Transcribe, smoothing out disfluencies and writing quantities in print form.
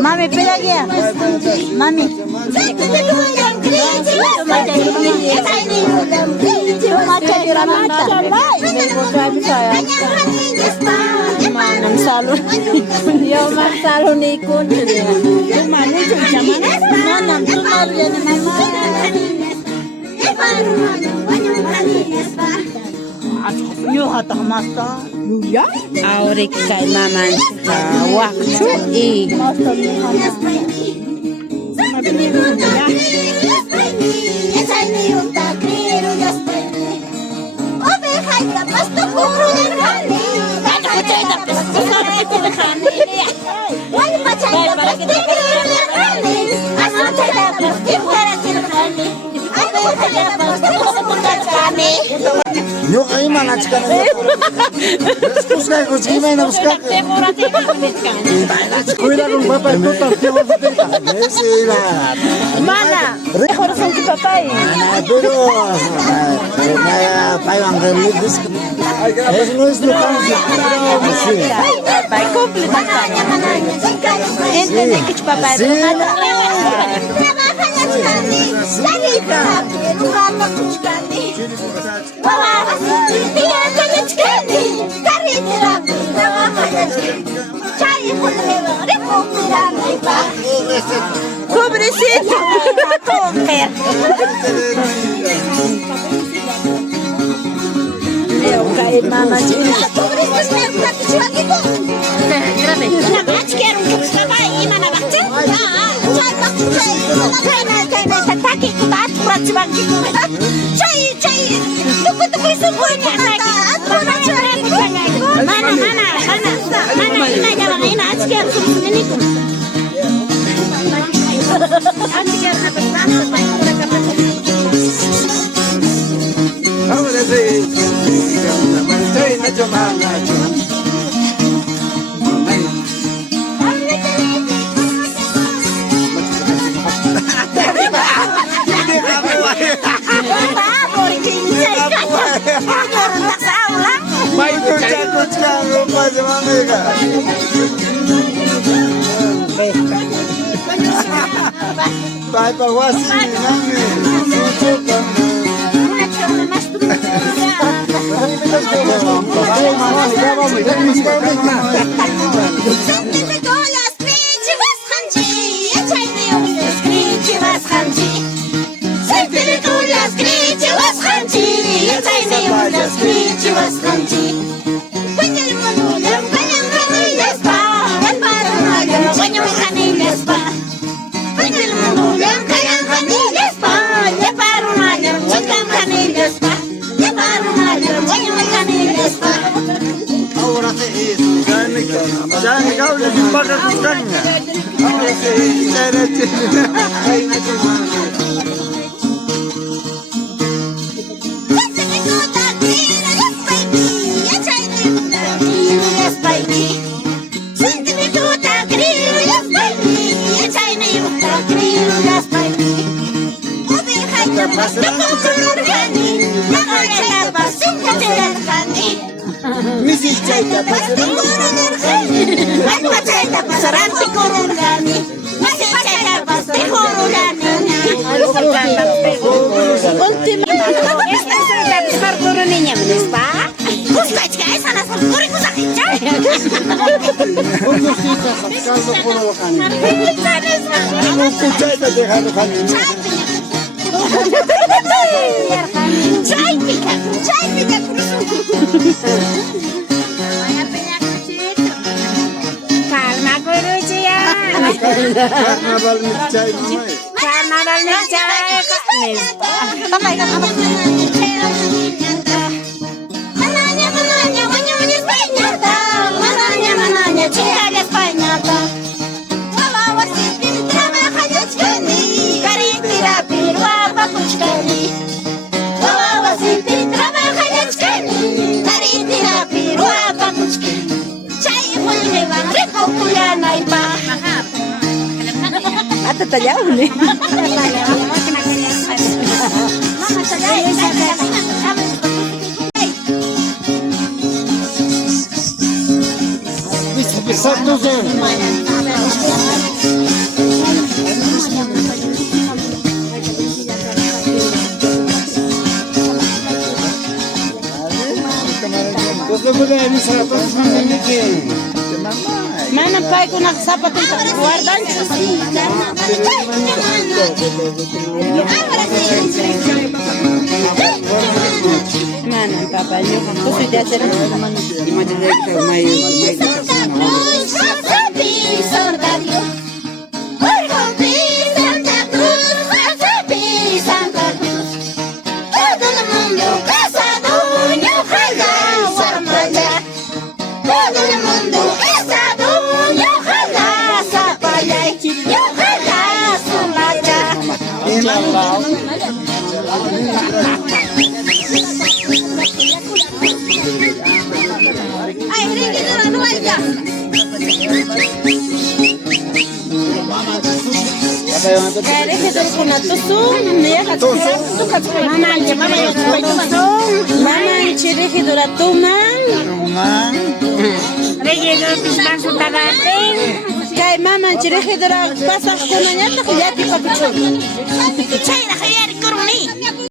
Mami, pelagya. Mami. Manam salon. Yo man salon ikon. Manam tumal yan naman. Yo hatak masta. Ya? Aurik kay maman waktu i. Yo kayo man at saka na Kuskay, kuskay na kuskay. Kuila kung papay tutar, tiyo ko tita. Sila. Mana? Corazón de papay. Pero payang religious. Es no es lo que Papay completo. Entende que papay nada. Pobrecito. Comer. Eu caí mama de Vai para o assim, jangan kau lebih pakai kukannya. Misi cerita pasar aku cerita pasaran tikurun gani misi cerita pasar tikurun gani ultima esta cerita pasar turuninya menispa gusta chica esa na salpuri gusta chica gusta saldo puro gani gusta esta dejar gani chai pika Kalma guruji ya. Karnaval mircai mamai. Karnaval mircai nis. Apa ikan apa? Mananya Spanyata. Mananya Chiaga Spanyata. Wala wasipin trabaja chkani. Kari tirapi wapa kuchkani. Wala wasipin trabaja chkani. Kari tirapi wapa kuchkani. Atau tak jauh nih. pisatuze. Mana paykuna sapatita guardanchu. Mana papa ñuqa kusuyta hacer. Santa Cruz, Josepi, Sordario. Jorge, Santa Cruz, Josepi, Santa Cruz. Todo el mundo casado, ojalá, Guarmaya. Todo el mundo casado, ojalá, Zapaya, ojalá, Sumaya. Ay, ringgit na nuway ka. Regidor kuna tusung, niya mama nchi regidora tumang. Regidor pisang sa tagating. Kay mama nchi regidora pasak kuna niya takiyati papichon. Chay na kaya rin kuruni.